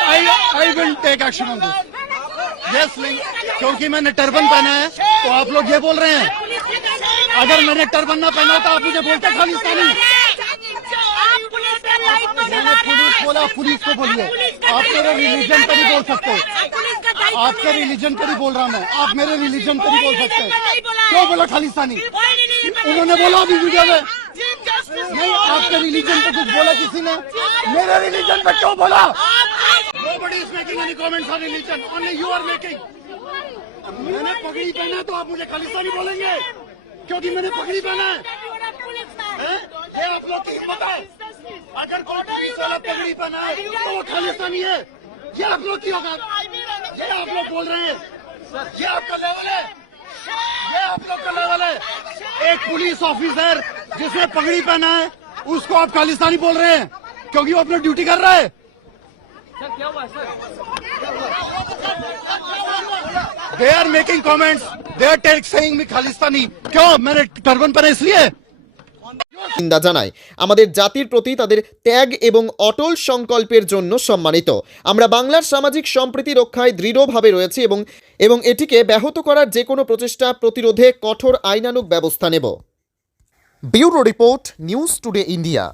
I I will take action on this yes क्योंकि मैंने turban पहना है तो आप लोग ये बोल रहे हैं। अगर मैंने टर्बन ना पहना तो आप मुझे बोलते खालिस्तानी। मैंने पुलिस बोला, पुलिस को बोलिए। आप मेरे रिलीजन पर नहीं बोल सकते आपके रिलीजन पर ही बोल रहा मैं। आप मेरे रिलीजन पर ही बोल सकते क्यों बोला खालिस्तानी? उन्होंने बोला अभी वीडियो में आपके रिलीजन पे कुछ बोला किसी ने? मेरे रिलीजन पे क्यों बोला. मैंने पगड़ी पहना तो आप मुझे खालिस्तानी बोलेंगे। क्योंकि मैंने पगड़ी पहना है। आप लोग की हिम्मत है। अगर पगड़ी पहना है तो वो खालिस्तानी है। ये आप लोग की होगा ये आप लोग बोल रहे हैं। ये आपका लेवल है। ये आप लोग का लेवल है। एक पुलिस ऑफिसर जिसने पगड़ी पहना है उसको आप खालिस्तानी बोल रहे हैं क्योंकि वो अपनी ड्यूटी कर रहा है they are making comments they are take saying me Khalistani क्यों मैंने टर्बन पहना इसलिए নিন্দা জানায় আমাদের জাতির প্রতি তাদের ত্যাগ এবং অটল সংকল্পের জন্য সম্মানিত আমরা বাংলার সামাজিক সম্প্রীতি রক্ষায় দৃঢ়ভাবে রয়েছি এবং এবং এটিকে ব্যাহত করার যে কোনো প্রচেষ্টা প্রতিরোধে কঠোর আইনানুগ ব্যবস্থা নেব Bureau report news today India